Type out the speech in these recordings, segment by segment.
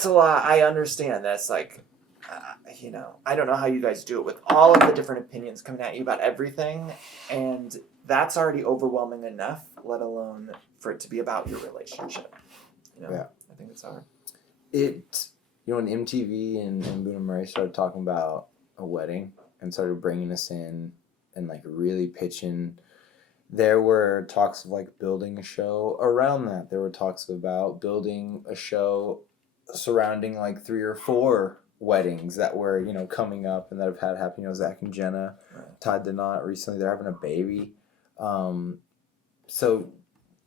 that's a lot. I understand. That's like, I don't know how you guys do it with all of the different opinions coming at you about everything. And that's already overwhelming enough, let alone for it to be about your relationship. Yeah. I think it's hard. When MTV and Boone and Murray started talking about a wedding and started bringing us in and like really pitching, there were talks of like building a show around that. There were talks about building a show surrounding like 3 or 4 weddings that were, coming up and that have had happen. Zach and Jenna tied the knot recently. They're having a baby. So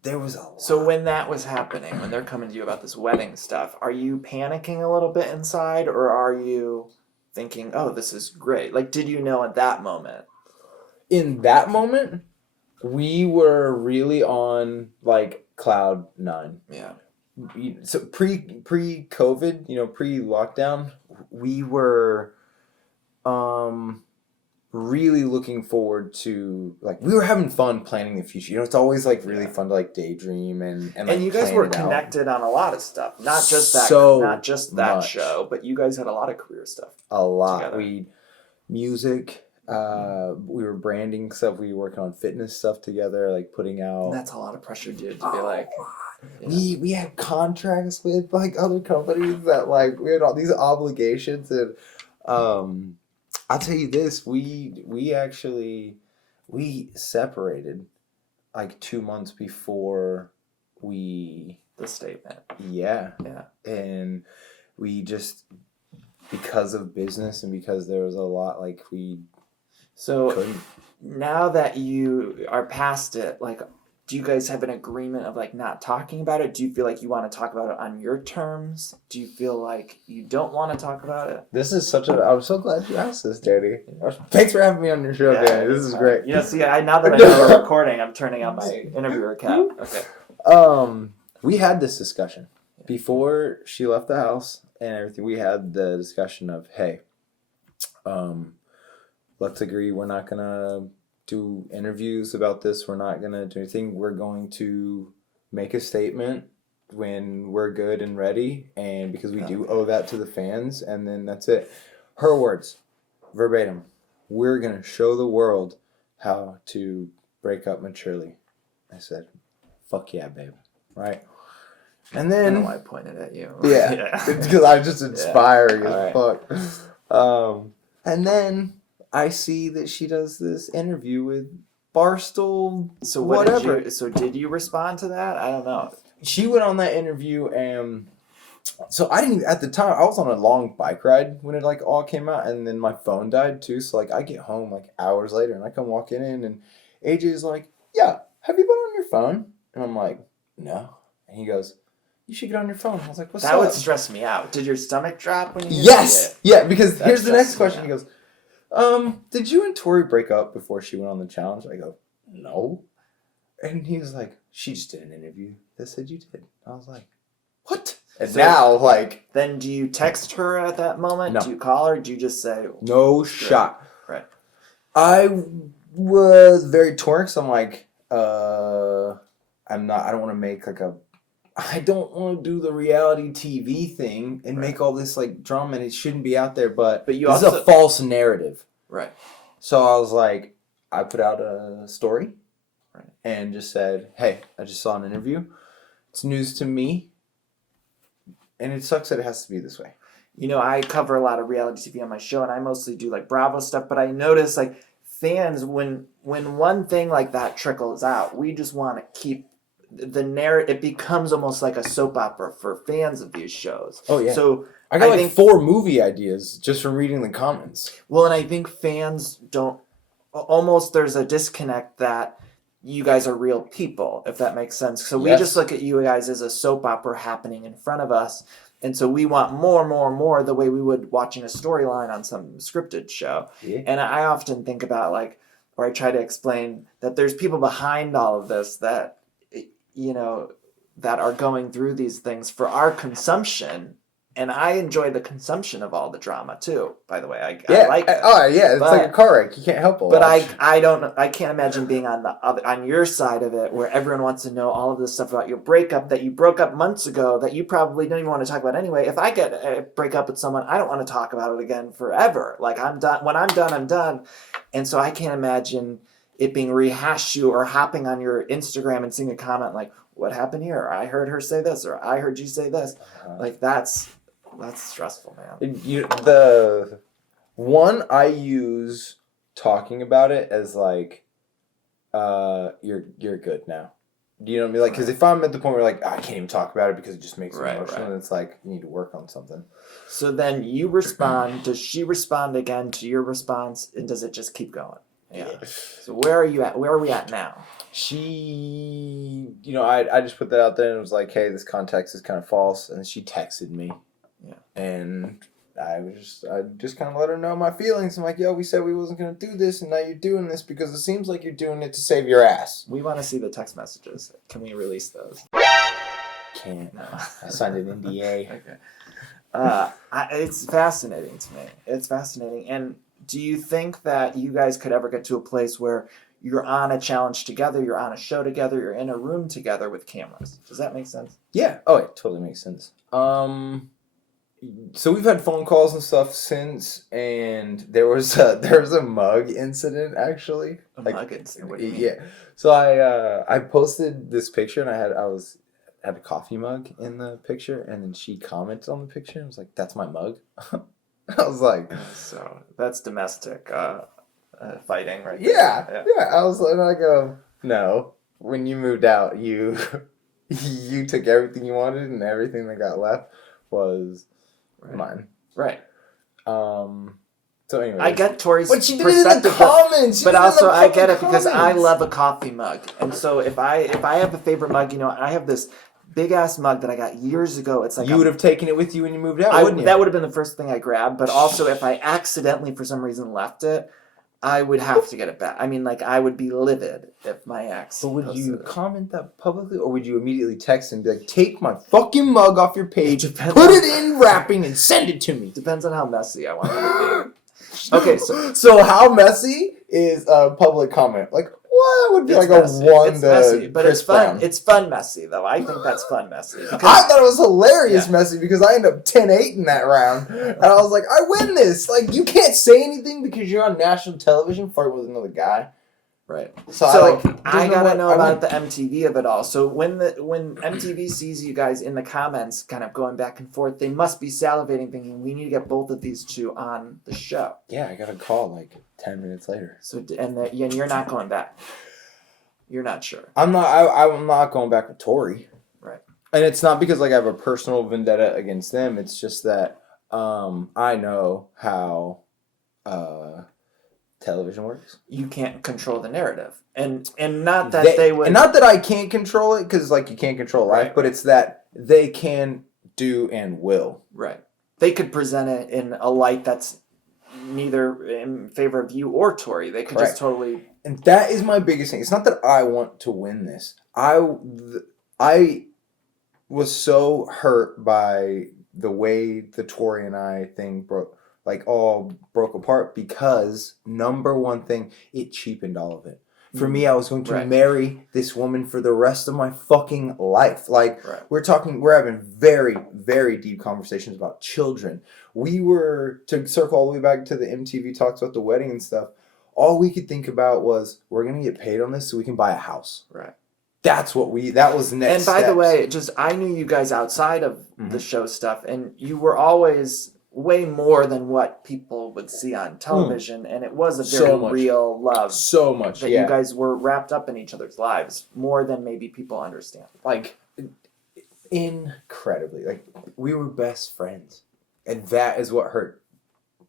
there was a lot. So when that was happening, when they're coming to you about this wedding stuff, are you panicking a little bit inside, or are you thinking, oh, this is great? Like, did you know at that moment? In that moment, we were really on like cloud 9. Yeah. So pre-COVID, pre-lockdown, we were really looking forward to, like, we were having fun planning the future. It's always like really fun to like daydream and like, you guys were connected on a lot of stuff, not just that show, but you guys had a lot of career stuff. A lot. Music. We were branding stuff. We were working on fitness stuff together, like putting out. And that's a lot of pressure, dude. To be like, we had contracts with like other companies that like we had all these obligations, and I'll tell you this: we actually separated like 2 months before the statement. Yeah, and we just, because of business and because there was a lot like we. So couldn't. Now that you are past it, like, do you guys have an agreement of like not talking about it? Do you feel like you want to talk about it on your terms? Do you feel like you don't want to talk about it? This is I'm so glad you asked this, Danny. Thanks for having me on your show, Danny. This is great. Now that I know we're recording, I'm turning on my interviewer cap. Okay. We had this discussion before she left the house and everything. We had the discussion of, hey, let's agree we're not going to do interviews about this. We're not going to do anything. We're going to make a statement when we're good and ready, and because we do owe that to the fans, and then that's it. Her words, verbatim, we're going to show the world how to break up maturely. I said, fuck yeah, babe. Right? And then... I don't know why I pointed at you. Yeah. It's because I'm just inspiring as fuck. And then I see that she does this interview with Barstool. So whatever. Did you respond to that? I don't know. She went on that interview, and so I didn't, at the time, I was on a long bike ride when it like all came out, and then my phone died too. So like I get home like hours later, and I come walking in, and AJ's like, yeah, have you been on your phone? And I'm like, no. And he goes, you should get on your phone. I was like, what's up? That would stress me out. Did your stomach drop when you Yes. Yeah, because here's the next question. He goes, did you and Tori break up before she went on the challenge? I go, no. And he was like, she just did an interview that said you did. I was like, what? And so now, like... Then do you text her at that moment? No. Do you call her? Do you just say... No shot. Right. I was very torn, so I'm like, I don't want to make like I don't want to do the reality TV thing and make all this like drama, and it shouldn't be out there, but this is a false narrative. Right. So I was like, I put out a story and just said, hey, I just saw an interview. It's news to me, and it sucks that it has to be this way. I cover a lot of reality TV on my show, and I mostly do like Bravo stuff, but I notice like fans, when one thing like that trickles out, we just want to keep the narrative. It becomes almost like a soap opera for fans of these shows. Oh yeah. So I got 4 movie ideas just from reading the comments. Well, and I think fans don't. Almost there's a disconnect that you guys are real people, if that makes sense. So we just look at you guys as a soap opera happening in front of us, and so we want more the way we would watching a storyline on some scripted show. Yeah. And I often think about or I try to explain that there's people behind all of this that. That are going through these things for our consumption, and I enjoy the consumption of all the drama too. By the way, I like it. Oh yeah, it's like a car wreck. You can't help but watch. I can't imagine being on your side of it, where everyone wants to know all of this stuff about your breakup that you broke up months ago that you probably don't even want to talk about anyway. If I get a breakup with someone, I don't want to talk about it again forever. Like I'm done. When I'm done, I'm done. And so I can't imagine it being rehashed to or hopping on your Instagram and seeing a comment like, "What happened here?" Or, "I heard her say this," or "I heard you say this." Like that's stressful, man. The one I use talking about it as like, you're good now. Do you know what I mean? Like, because if I'm at the point where like I can't even talk about it because it just makes me emotional, and it's like you need to work on something. So then you respond. Does she respond again to your response, and does it just keep going? Yeah. So where are you at? Where are we at now? She, I just put that out there and was like, hey, this context is kind of false, and she texted me. Yeah. And I just kind of let her know my feelings. I'm like, yo, we said we wasn't going to do this, and now you're doing this because it seems like you're doing it to save your ass. We want to see the text messages. Can we release those? Can't. No. I signed an NDA. Okay. It's fascinating to me. It's fascinating. And do you think that you guys could ever get to a place where you're on a challenge together, you're on a show together, you're in a room together with cameras? Does that make sense? Yeah. Oh, it totally makes sense. So we've had phone calls and stuff since, and there was a mug incident actually. Mug incident. What do you mean? Yeah. So I posted this picture, and I had a coffee mug in the picture, and then she commented on the picture and was like, "That's my mug." I was like, so that's domestic fighting, right? Yeah. And I go, no. When you moved out, you took everything you wanted, and everything that got left was mine. Right. So anyway, I get Tori's but she did perspective, it in the comments. But also I get it because I love a coffee mug, and so if I have a favorite mug, I have this big ass mug that I got years ago. It's like you would have taken it with you when you moved out, wouldn't you? That would have been the first thing I grabbed. But also, if I accidentally for some reason left it, I would have to get it back. I mean, like I would be livid if my ex. So would you comment that publicly, or would you immediately text and be like, "Take my fucking mug off your page, put it in wrapping, and send it to me"? Depends on how messy I want it to be. Okay, so how messy is a public comment? Like, what would be like messy. a one it's to messy, but Chris it's fun. Brown? It's fun messy though. I think that's fun messy. I thought it was hilarious messy because I ended up 10-8 in that round, and I was like, I win this. Like, you can't say anything because you're on national television flirting with another guy. Right. So I gotta know about the MTV of it all. So when MTV sees you guys in the comments kind of going back and forth, they must be salivating, thinking we need to get both of these two on the show. Yeah, I got a call like 10 minutes later. So and you're not going back. You're not sure. I'm not going back with Tori. Right. And it's not because like I have a personal vendetta against them. It's just that I know how television works. You can't control the narrative, and not that they would, and not that I can't control it, because like you can't control life, but it's that they can do and will. Right. They could present it in a light that's neither in favor of you or Tori. They could just totally. And that is my biggest thing. It's not that I want to win this. I was so hurt by the way the Tori and I thing all broke apart because, number one thing, it cheapened all of it. For me, I was going to marry this woman for the rest of my fucking life. Like, we're having very, very deep conversations about children. We were, to circle all the way back to the MTV talks about the wedding and stuff, all we could think about was, we're going to get paid on this so we can buy a house. Right. That was the next And by the way, I knew you guys outside of the show stuff, and you were always way more than what people would see on television, and it was a very real love. So much, that you guys were wrapped up in each other's lives, more than maybe people understand. Like, incredibly. Like, we were best friends. And that is what hurt.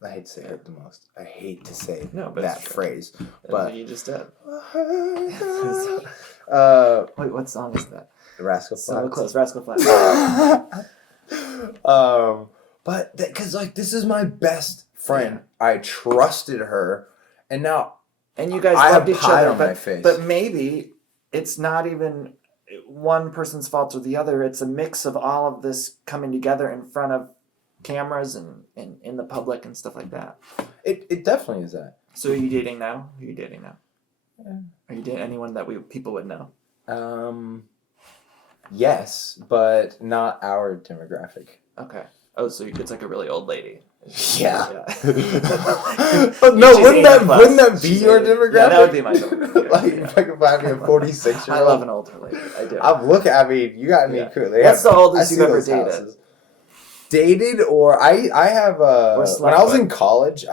I hate to say it the most. I hate to say that phrase. But you just did. Wait, what song is that? Rascal Flatts. So close, Rascal Flatts. But because like this is my best friend, I trusted her, and now you guys loved each other. But maybe it's not even one person's fault or the other. It's a mix of all of this coming together in front of cameras and in the public and stuff like that. It definitely is that. So are you dating now? Who are you dating now? Yeah. Are you dating anyone that people would know? Yes, but not our demographic. Okay. Oh, so it's like a really old lady. Yeah. No, wouldn't that be your demographic? Yeah, that would be my demographic. Like, if I could find me a 46-year-old. I love an older lady. I do. I mean, you got me cool. What's the oldest you've ever dated? Houses. Dated or I have when I was in college,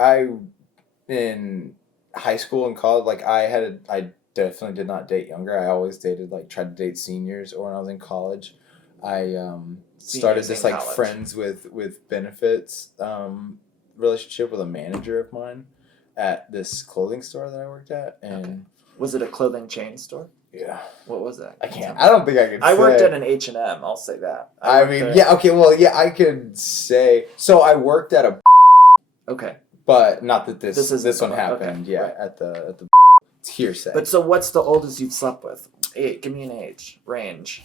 in high school and college, like I definitely did not date younger. I always dated tried to date seniors, or when I was in college, I started this friends with benefits relationship with a manager of mine at this clothing store that I worked at. And was it a clothing chain store? Yeah. What was that? I don't think I can say. I worked at an H&M, I'll say that. I could say. So I worked at a Okay. But not that this one happened. Okay. Yeah, right. at the it's hearsay. But so what's the oldest you've slept with? Give me an age range.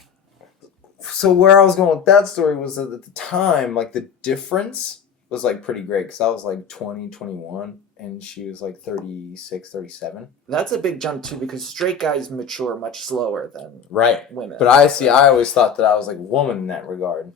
So where I was going with that story was that at the time, the difference was pretty great, because I was 20, 21, and she was 36, 37. That's a big jump too, because straight guys mature much slower than women. But I always thought that I was a woman in that regard.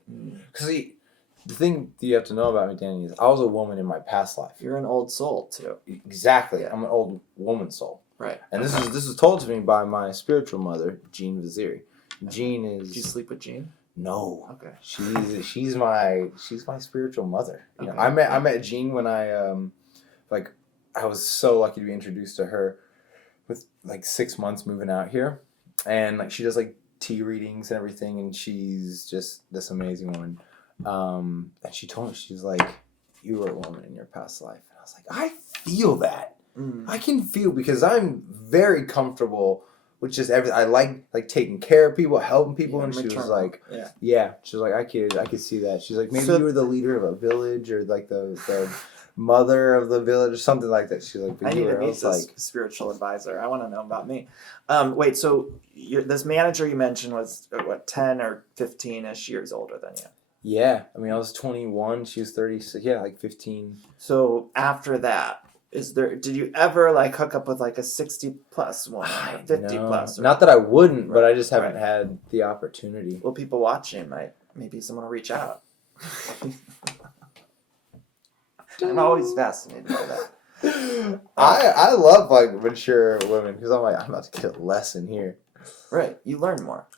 Because the thing that you have to know about me, Danny, is I was a woman in my past life. You're an old soul too. Exactly. I'm an old woman soul. Right. And this was told to me by my spiritual mother, Jean Vaziri. Jean is. Did you sleep with Jean? No. Okay. She's my spiritual mother. You know, I met Jean when I I was so lucky to be introduced to her with 6 months moving out here, and she does tea readings and everything, and she's just this amazing woman. And she told me, she's you were a woman in your past life, and I was I feel that. I can feel, because I'm very comfortable with just everything. I like taking care of people, helping people, and she was she was I could see that. She's maybe you were the leader of a village, or the mother of the village, or something like that. She's I need to meet this spiritual advisor. I want to know about me. Wait, so this manager you mentioned was 10 or 15-ish years older than you? Yeah, I mean, I was 21. She was 36. Yeah, 15. So after that, did you ever hook up with a 60+ one, or 50+? Or, not that I wouldn't, but I just haven't had the opportunity. Well, people watching maybe someone will reach out. I'm always fascinated by that. I love mature women, because I'm about to get a lesson here. Right, you learn more.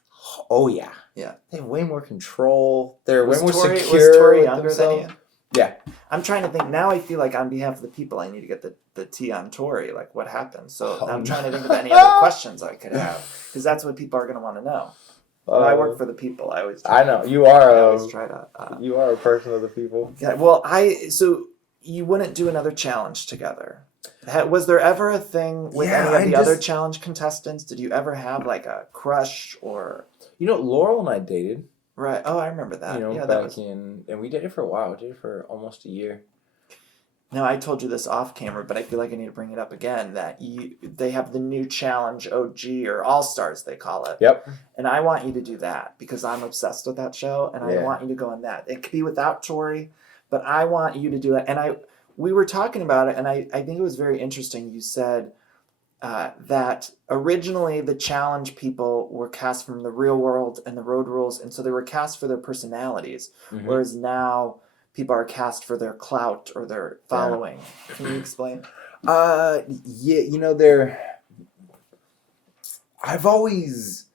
Oh yeah. Yeah. They have way more control. They're way more secure. Was Tori younger than you? Yeah. I'm trying to think. Now I feel on behalf of the people, I need to get the tea on Tori. What happened? So I'm trying to think of any other questions I could have, because that's what people are going to want to know. When I work for the people, I always try. I know. You are you are a person of the people. Yeah. Well, so you wouldn't do another challenge together. Was there ever a thing with any of the other challenge contestants? Did you ever have a crush or? Laurel and I dated. Right. Oh, I remember that. And we dated for a while. We dated for almost a year. Now, I told you this off camera, but I feel I need to bring it up again, that they have the new challenge OG, or All Stars, they call it. Yep. And I want you to do that, because I'm obsessed with that show, and I want you to go on that. It could be without Tori, but I want you to do it. And we were talking about it, and I think it was very interesting. You said that originally the challenge people were cast from the real world and the road rules, and so they were cast for their personalities, whereas now people are cast for their clout or their following. Yeah. Can you explain? I've always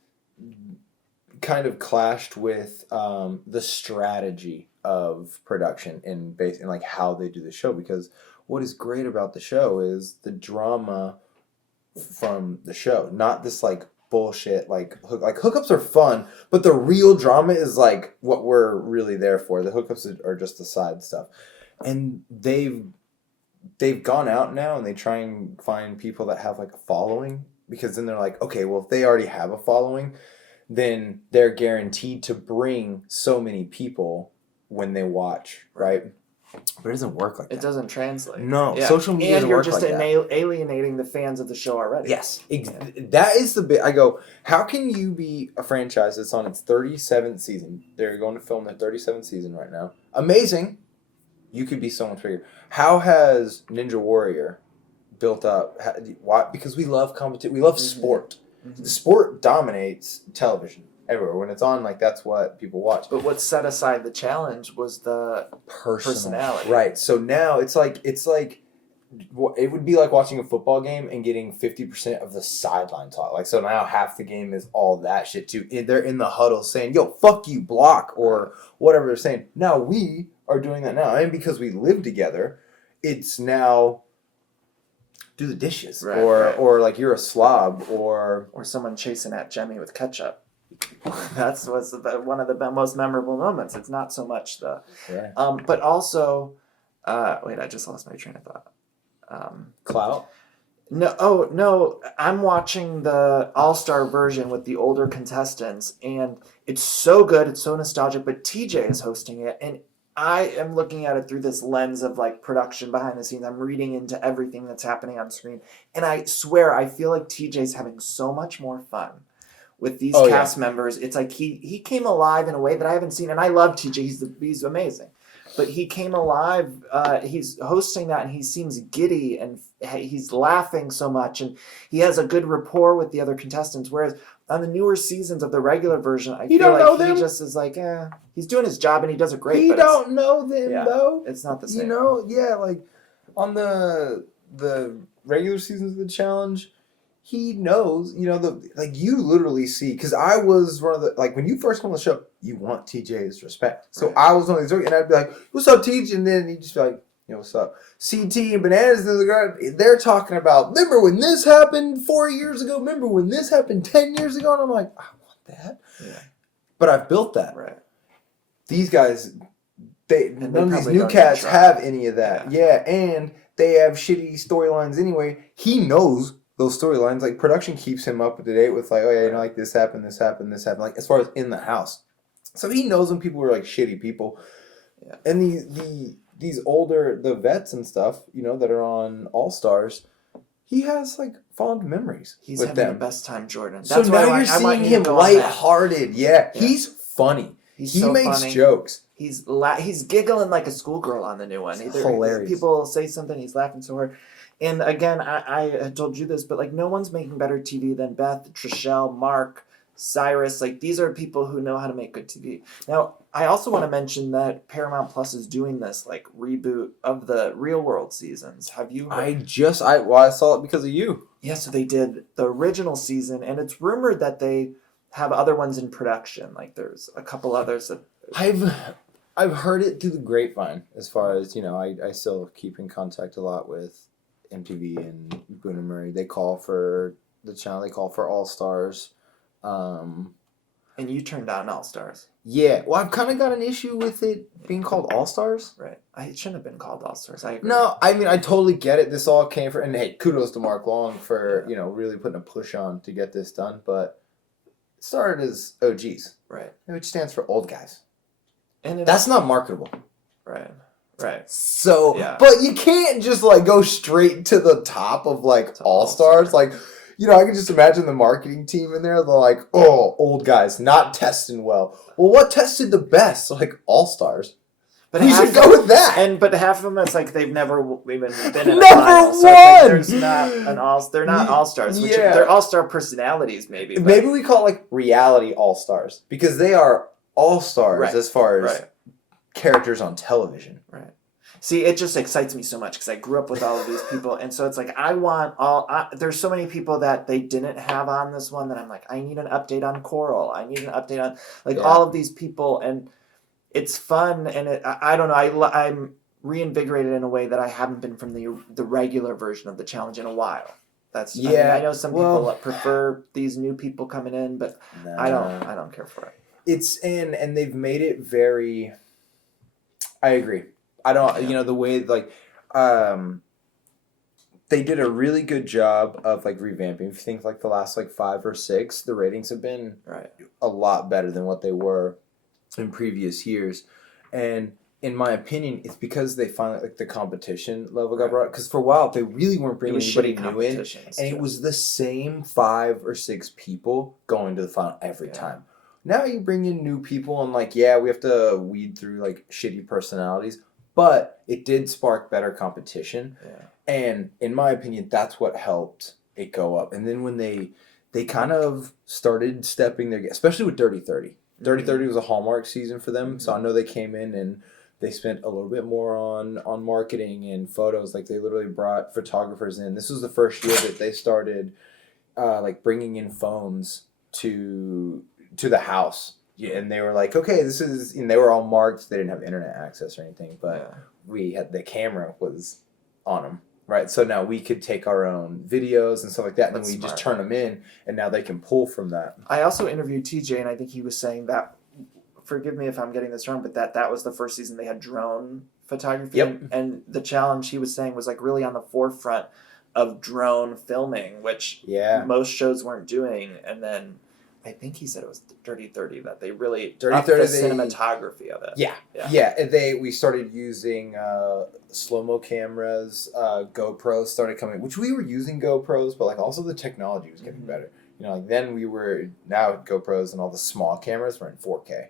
kind of clashed with the strategy of production in how they do the show, because what is great about the show is the drama from the show, not this bullshit hookups are fun, but the real drama is what we're really there for. The hookups are just the side stuff, and they've gone out now and they try and find people that have a following, because then they're okay, well, if they already have a following, then they're guaranteed to bring so many people when they watch, right? But it doesn't work like that. It doesn't translate. No, yeah. Social media doesn't work like that. And you're just alienating the fans of the show already. Yes. That is the bit. I go, how can you be a franchise that's on its 37th season? They're going to film their 37th season right now. Amazing. you could be so much bigger. How has Ninja Warrior built up? Why? Because we love competition. We love sport. Mm-hmm. The sport dominates television everywhere. When it's on, like, that's what people watch. But what set aside the challenge was the personality. Right. So now it's like it would be like watching a football game and getting 50% of the sideline talk. Like, so now half the game is all that shit too. They're in the huddle saying, "Yo, fuck you, block," or whatever they're saying. Now we are doing that now, and because we live together, it's now do the dishes, or like you're a slob, or someone chasing at Jemmy with ketchup. That's one of the most memorable moments. It's not so much but also, wait, I just lost my train of thought. clout. No, I'm watching the All-Star version with the older contestants, and it's so good, it's so nostalgic, but TJ is hosting it, and I am looking at it through this lens of like production behind the scenes. I'm reading into everything that's happening on screen, and I swear I feel like TJ's having so much more fun with these cast members. It's like he came alive in a way that I haven't seen, and I love TJ. He's amazing. But he came alive. He's hosting that, and he seems giddy, and he's laughing so much, and he has a good rapport with the other contestants. Whereas on the newer seasons of the regular version, I feel like he just is like, he's doing his job, and he does it great. He don't know them though. It's not the same. Like on the regular seasons of the challenge, he knows. You literally see, because I was one of the, like, when you first come on the show, you want TJ's respect. So I was one of these, and I'd be like, "What's up, TJ?" And then he'd just be like, "What's up?" CT and Bananas, they're talking about, "Remember when this happened 4 years ago? Remember when this happened 10 years ago?" And I'm like, I want that. Yeah. But I've built that. Right. These guys, none of these new cats have any of that. Yeah, and they have shitty storylines anyway. He knows those storylines. Like, production keeps him up to date with, like, like this happened, this happened, this happened. Like, as far as in the house. So he knows when people are like shitty people. Yeah. And these older, the vets and stuff, that are on All Stars, he has like fond memories. He's with having them. the best time, Jordan. So now you're seeing him lighthearted. Yeah, he's funny. He makes jokes. He's giggling like a schoolgirl on the new one. Hilarious. People say something, he's laughing so hard. And again, I had told you this, but like no one's making better TV than Beth, Trishelle, Mark, Cyrus. Like, these are people who know how to make good TV. Now, I also want to mention that Paramount Plus is doing this like reboot of the Real World seasons. Have you heard? I saw it because of you. Yeah, so they did the original season, and it's rumored that they have other ones in production. Like, there's a couple others that I've heard it through the grapevine. As far as I still keep in contact a lot with MTV and Boone and Murray. They call for the channel. They call for All Stars. And you turned down All Stars. Yeah. Well, I've kind of got an issue with it being called All Stars. Right. It shouldn't have been called All Stars. I agree. No, I mean, I totally get it. This all came from, and hey, kudos to Mark Long for, really putting a push on to get this done. But it started as OGs. Right. Which stands for old guys. And that's not marketable. Right. So, but you can't just like go straight to the top of like All Stars. Like, I can just imagine the marketing team in there. They're like, "Oh, old guys, not testing well." Well, what tested the best? Like All Stars. But you should go with that. But half of them, it's like they've never even been in a final. So there's not they're not All Stars. They're All Star personalities, maybe. But. Maybe we call it like reality All Stars because they are All Stars as far as characters on television. Right. See, it just excites me so much because I grew up with all of these people, and so it's like I want there's so many people that they didn't have on this one that I'm like, I need an update on Coral. I need an update on all of these people, and it's fun, and I don't know. I'm reinvigorated in a way that I haven't been from the regular version of the challenge in a while. That's I know some people prefer these new people coming in, but I don't care for it. It's and they've made it very. I agree. I don't, the way, like, they did a really good job of, like, revamping. If you think, like, the last, like, 5 or 6, the ratings have been a lot better than what they were in previous years. And in my opinion, it's because they finally, like, the competition level got brought up. Because for a while, they really weren't bringing anybody new in. And it was the same 5 or 6 people going to the final every time. Now you bring in new people and, like, we have to weed through, like, shitty personalities. but it did spark better competition. Yeah. And in my opinion, that's what helped it go up. And then when they kind of started stepping their, especially with Dirty 30. Dirty 30 was a hallmark season for them, so I know they came in and they spent a little bit more on marketing and photos. Like they literally brought photographers in. This was the first year that they started like bringing in phones to the house. Yeah, and they were like, okay, this is, and they were all marked. They didn't have internet access or anything, but we had, the camera was on them, right? So now we could take our own videos and stuff like that, and then we just turn them in, and now they can pull from that. I also interviewed TJ, and I think he was saying that, forgive me if I'm getting this wrong, but that was the first season they had drone photography. Yep. And the challenge he was saying was like really on the forefront of drone filming, which most shows weren't doing. And then I think he said it was Dirty 30 that they really upped the cinematography of it. Yeah. We started using slow-mo cameras. GoPros started coming, which we were using GoPros, but like also the technology was getting better. You know, like then now GoPros and all the small cameras were in 4K.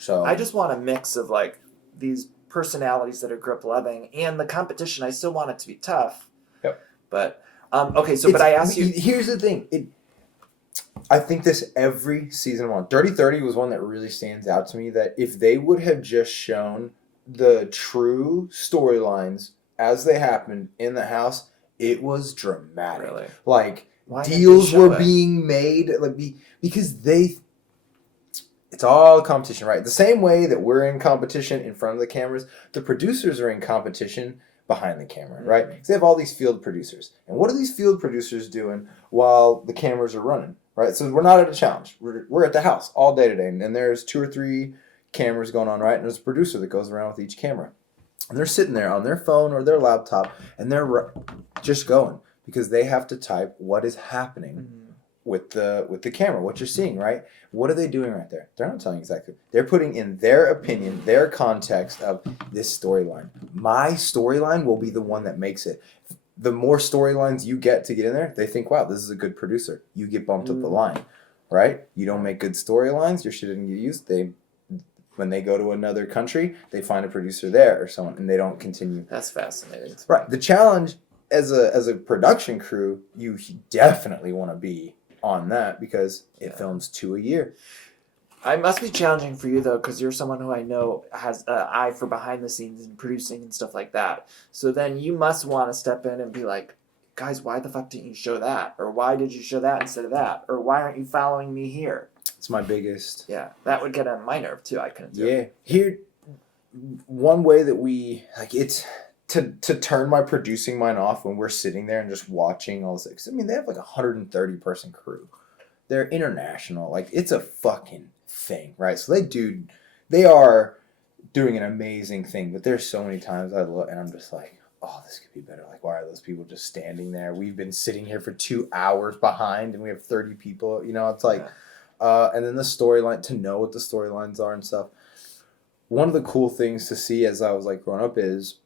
So I just want a mix of like these personalities that are grip loving and the competition. I still want it to be tough. Yep. But okay, so but I asked you. Here's the thing. I think this every season one. Dirty 30 was one that really stands out to me. That if they would have just shown the true storylines as they happened in the house, it was dramatic. Really? Like deals were being made, because it's all competition, right? The same way that we're in competition in front of the cameras, the producers are in competition behind the camera, right? Because they have all these field producers. And what are these field producers doing while the cameras are running, right? So we're not at a challenge. We're at the house all day today, and there's 2 or 3 cameras going on, right? And there's a producer that goes around with each camera. And they're sitting there on their phone or their laptop, and they're just going because they have to type what is happening with the camera, what you're seeing, right? What are they doing right there? They're not telling exactly. They're putting in their opinion, their context of this storyline. My storyline will be the one that makes it. The more storylines you get in there, they think, wow, this is a good producer. You get bumped up the line, right? You don't make good storylines, your shit didn't get used. When they go to another country, they find a producer there or someone, and they don't continue. That's fascinating. Right. The challenge as a production crew, you definitely want to be on that because it films 2 a year. I must be challenging for you though, because you're someone who I know has an eye for behind the scenes and producing and stuff like that. So then you must want to step in and be like, guys, why the fuck didn't you show that? Or why did you show that instead of that? Or why aren't you following me here? It's my biggest. Yeah, that would get on my nerve too. I couldn't do it. Yeah. Here, one way that we, like, it's to turn my producing mind off when we're sitting there and just watching all this. I mean, they have like a 130-person crew. They're international. Like, it's a fucking thing, right? So they are doing an amazing thing, but there's so many times I look and I'm just like, oh, this could be better. Like, why are those people just standing there? We've been sitting here for 2 hours behind and we have 30 people. You know, it's like, and then the storyline, to know what the storylines are and stuff. One of the cool things to see as I was like growing up is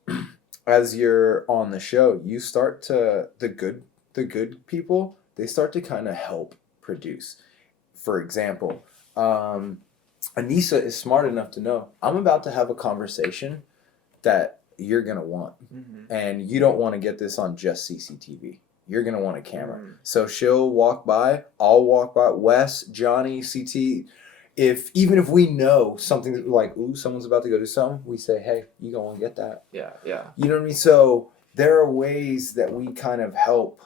as you're on the show, you start to, the good people, they start to kind of help produce. For example, Anissa is smart enough to know I'm about to have a conversation that you're going to want. And you don't want to get this on just CCTV. You're going to want a camera. So she'll walk by, I'll walk by, Wes, Johnny, CT. Even if we know something like, ooh, someone's about to go do something, we say, hey, you go and get that. Yeah. You know what I mean? So there are ways that we kind of help.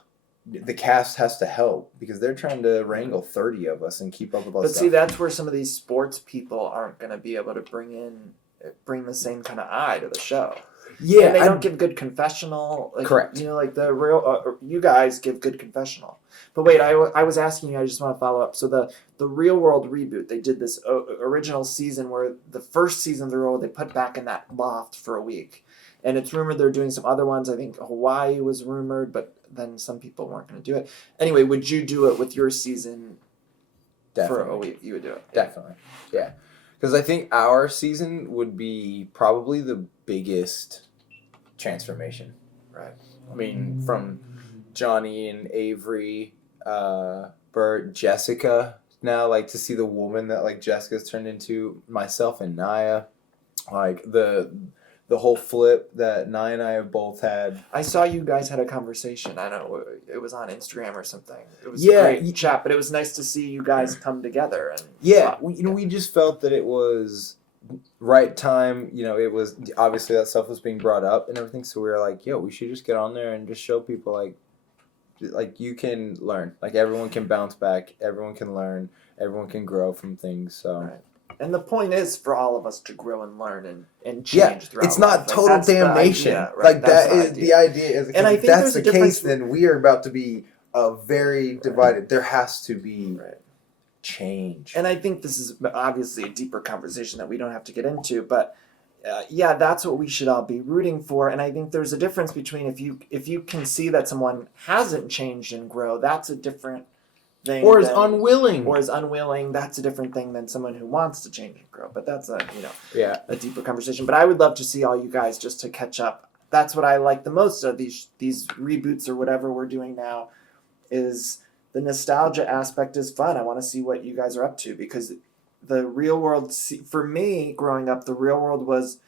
The cast has to help because they're trying to wrangle 30 of us and keep up with all this stuff. But see, that's where some of these sports people aren't going to be able to bring the same kind of eye to the show. Yeah, and they don't give good confessional. Like, correct. You know, like the real, you guys give good confessional. But wait, I was asking you, I just want to follow up. So the Real World reboot, they did this original season where the first season of the Real World, they put back in that loft for a week. And it's rumored they're doing some other ones. I think Hawaii was rumored, but then some people weren't going to do it. Anyway, would you do it with your season for a week? You would do it. Definitely. Yeah. Because I think our season would be probably the biggest transformation. Right. I mean, from Johnny and Avery, Bert, Jessica, now, like, to see the woman that, like, Jessica's turned into, myself and Naya, like, the the whole flip that Nye and I have both had. I saw you guys had a conversation. I don't know, it was on Instagram or something. It was Yeah, a great chat, but it was nice to see you guys come together and yeah. We just felt that it was right time. It was obviously that stuff was being brought up and everything. So we were like, yo, we should just get on there and just show people like you can learn. Like everyone can bounce back. Everyone can learn. Everyone can grow from things. So. Right. And the point is for all of us to grow and learn and change throughout it's not life. total damnation. Idea, right? Like that is the idea. Is and I if think that's the case, difference. then we are about to be very divided. There has to be change. And I think this is obviously a deeper conversation that we don't have to get into, but that's what we should all be rooting for. And I think there's a difference between if you can see that someone hasn't changed and grow, that's a different thing. Or is unwilling. Or is unwilling, that's a different thing than someone who wants to change and grow. But that's a deeper conversation. But I would love to see all you guys just to catch up. That's what I like the most of these reboots or whatever we're doing now, is the nostalgia aspect is fun. I want to see what you guys are up to, because the Real World, for me growing up, the Real World was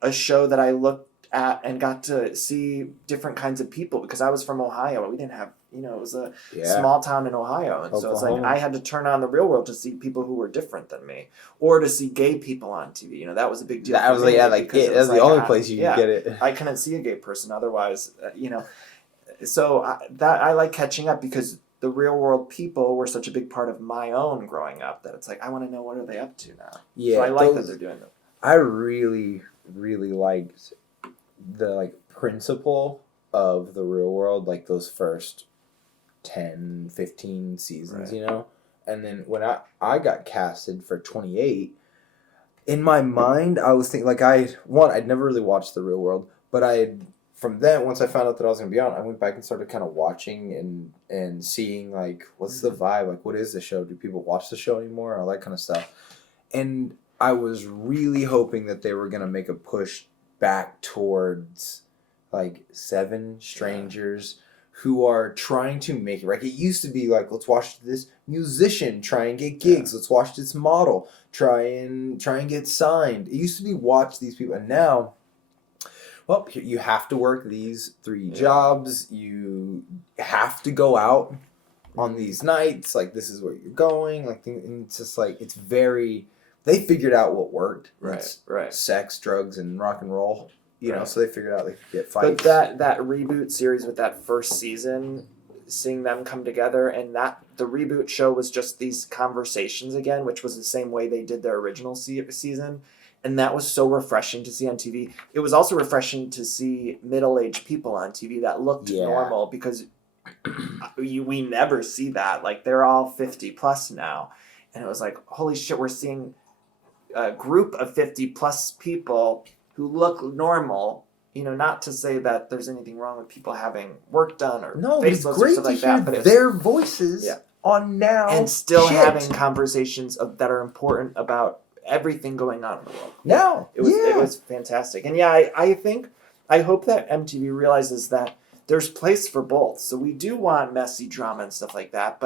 a show that I looked at and got to see different kinds of people, because I was from Ohio. We didn't have, it was a small town in Ohio. And so it's like I had to turn on the Real World to see people who were different than me, or to see gay people on TV. That was a big deal. That was that's the only place you could get it. I couldn't see a gay person otherwise, So I like catching up, because the Real World people were such a big part of my own growing up that it's like, I want to know what are they up to now. Yeah, so I like that they're doing them. I really, really liked the principle of the Real World, like those first 10, 15 seasons, And then when I got casted for 28, in my mind, I was thinking, I'd never really watched the Real World, but from then, once I found out that I was going to be on, I went back and started kind of watching and seeing, what's the vibe? What is the show? Do people watch the show anymore? All that kind of stuff. And I was really hoping that they were going to make a push back towards, 7 strangers who are trying to make it. It used to be, let's watch this musician try and get gigs. Let's watch this model try and get signed. It used to be watch these people. And now, well, you have to work these 3 jobs. You have to go out on these nights. This is where you're going. And it's just it's very. They figured out what worked. Right. Sex, drugs, and rock and roll. So they figured out they could get fights. But that reboot series with that first season, seeing them come together, and the reboot show was just these conversations again, which was the same way they did their original season. And that was so refreshing to see on TV. It was also refreshing to see middle-aged people on TV that looked normal, because we never see that. They're all 50 plus now. And it was like, holy shit, we're seeing a group of 50 plus people who look normal. Not to say that there's anything wrong with people having work done or facelifts or stuff like that, but their voices on now and still having conversations that are important about everything going on in the world. No, it was fantastic. And I hope that MTV realizes that there's place for both. So we do want messy drama and stuff like that,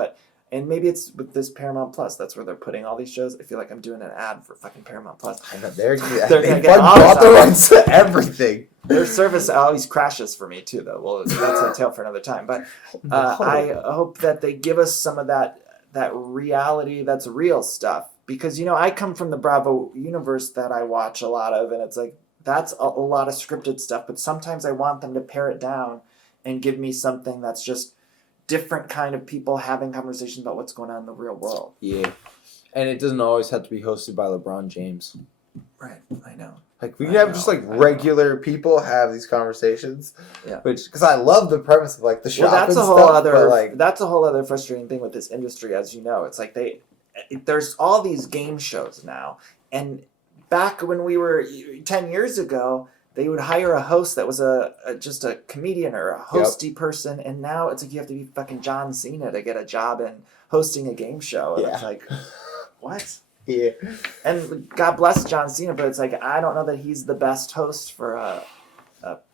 and maybe it's with this Paramount Plus. That's where they're putting all these shows. I feel like I'm doing an ad for fucking Paramount Plus. I know they're gonna get bought the rights to everything. Their service always crashes for me too, though. Well, that's a tale for another time. But I hope that they give us some of that reality that's real stuff. Because, I come from the Bravo universe that I watch a lot of, and it's that's a lot of scripted stuff. But sometimes I want them to pare it down and give me something that's just different kind of people having conversations about what's going on in the real world. Yeah. And it doesn't always have to be hosted by LeBron James. Right, I know. We can have just regular people have these conversations. Yeah. Because I love the premise of the shop that's and a whole stuff, other that's a whole other frustrating thing with this industry, as you know. It's there's all these game shows now, and back when we were 10 years ago, they would hire a host that was just a comedian or a hosty person, and now it's you have to be fucking John Cena to get a job in hosting a game show. And it's what? Yeah. And God bless John Cena, but it's I don't know that he's the best host for a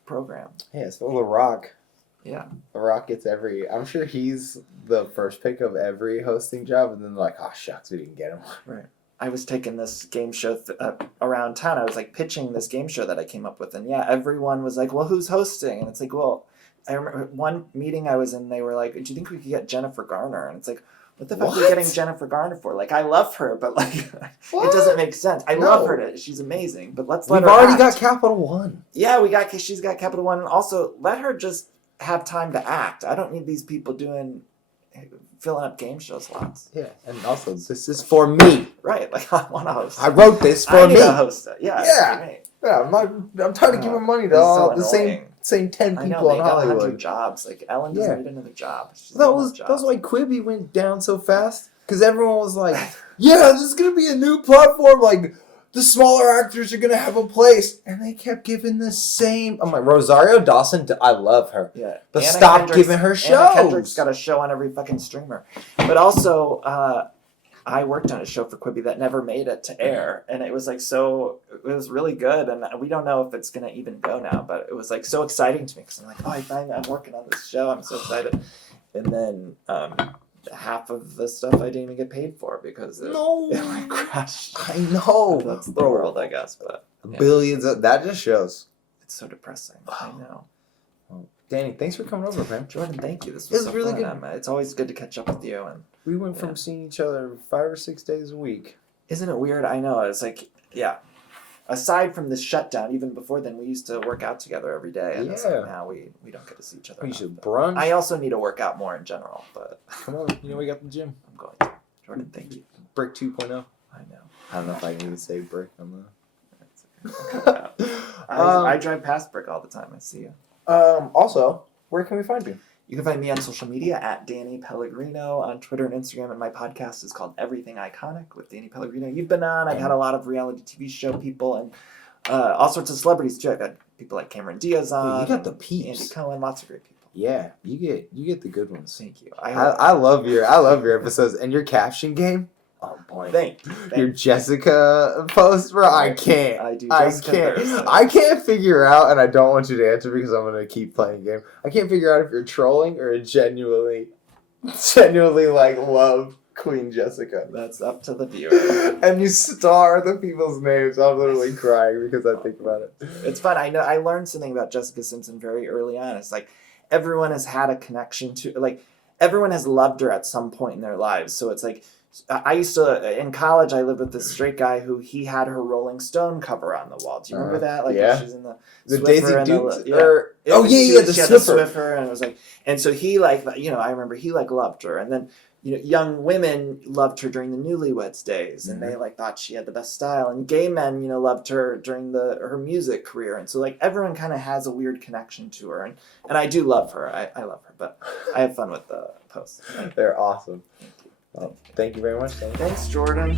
program. Yeah, it's The Rock. Yeah. The Rock gets I'm sure he's the first pick of every hosting job, and then oh shucks, we didn't get him. Right. I was taking this game show around town. I was like pitching this game show that I came up with, and yeah, everyone was like, "Well, who's hosting?" And it's like, well, I remember one meeting I was in. They were like, "Do you think we could get Jennifer Garner?" And it's like, what the fuck are we getting Jennifer Garner for? Like, I love her, but like, it doesn't make sense. I love her. She's amazing, but let's let her. We've already got Capital One. Yeah, she's got Capital One, and also let her just have time to act. I don't need these people filling up game show slots. Yeah, and also this is for me. Right, like I want to host. I wrote this for me. I need to host it. Yeah. Yeah. I'm tired of giving money to all the same 10 people in Hollywood. 100 jobs. Like Ellen doesn't need another job. That was why Quibi went down so fast, because everyone was like, "Yeah, this is gonna be a new platform. Like the smaller actors are gonna have a place," and they kept giving the same. I'm like, Rosario Dawson, I love her. Yeah, but stop giving her shows. Anna Kendrick's got a show on every fucking streamer. But also, I worked on a show for Quibi that never made it to air, and it was like it was really good, and we don't know if it's gonna even go now, but it was like so exciting to me because I'm like, I'm working on this show, I'm so excited, and then half of the stuff I didn't even get paid for because it like crashed. I know. That's the world, I guess, but billions of that just shows. It's so depressing. I know. Well, Danny, thanks for coming over, man. Jordan, thank you. This was so really fun. good. It's always good to catch up with you, and we went from seeing each other 5 or 6 days a week. Isn't it weird? I know. It's like, aside from this shutdown, even before then, we used to work out together every day, and it's like now we don't get to see each other. We should brunch. I also need to work out more in general, but come on, we got the gym. I'm going to. Jordan, thank you. Brick 2.0. I know. I don't know if I can even say brick. I drive past Brick all the time. I see you. Also, where can we find you? You can find me on social media at Danny Pellegrino on Twitter and Instagram, and my podcast is called Everything Iconic with Danny Pellegrino. You've been on. I've had a lot of reality TV show people and all sorts of celebrities too. I've had people like Cameron Diaz on. You got the peeps. Andy Cohen, lots of great people. Yeah, you get the good ones. Thank you. I love your episodes and your caption game. Oh boy. Thank your Jessica post, bro. I can't. I can't figure out, and I don't want you to answer because I'm gonna keep playing the game. I can't figure out if you're trolling or genuinely like love Queen Jessica. That's up to the viewer. And you star the people's names. I'm literally crying because I think about it. It's fun. I know. I learned something about Jessica Simpson very early on. It's like everyone has had a connection to, like everyone has loved her at some point in their lives. So it's like. I used to, in college, I lived with this straight guy who he had her Rolling Stone cover on the wall. Do you remember that? Like, she's in the Daisy Dukes? The Swiffer. Swiffer. And it was like, and so he like, I remember he like loved her. And then, young women loved her during the Newlyweds days. And they like thought she had the best style. And gay men, loved her during her music career. And so like everyone kind of has a weird connection to her. And I do love her. I love her, but I have fun with the posts. They're awesome. Well, thank you very much. Thanks, Jordan.